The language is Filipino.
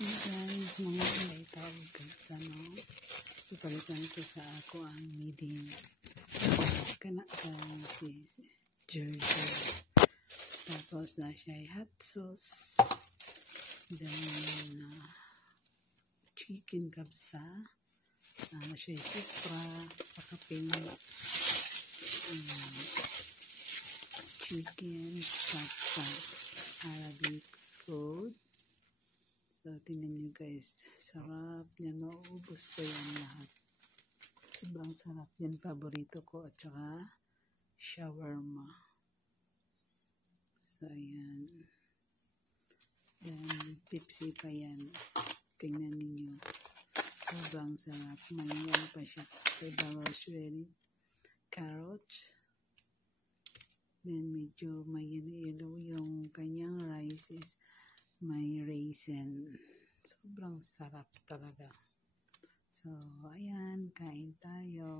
Hey guys, mga may tawag ka sa ipalitan ko sa ako ang meeting kana si Georgia, tapos na siya ay hot sauce, then chicken kabsa, na siya ay supra, pakaping chicken kabsa, Arabic food. So, tingnan nyo guys, sarap niya, mauubos ko yan lahat. Sobrang sarap yan, paborito ko, at saka shawarma. So, ayan. Then, Pepsi pa yan. Tingnan ninyo. Sobrang sarap. May yan pa siya. Flowers ready. Carrots. Then, medyo may yellow yung kanyang rice is may raisin. Sobrang sarap talaga. So, ayan, kain tayo.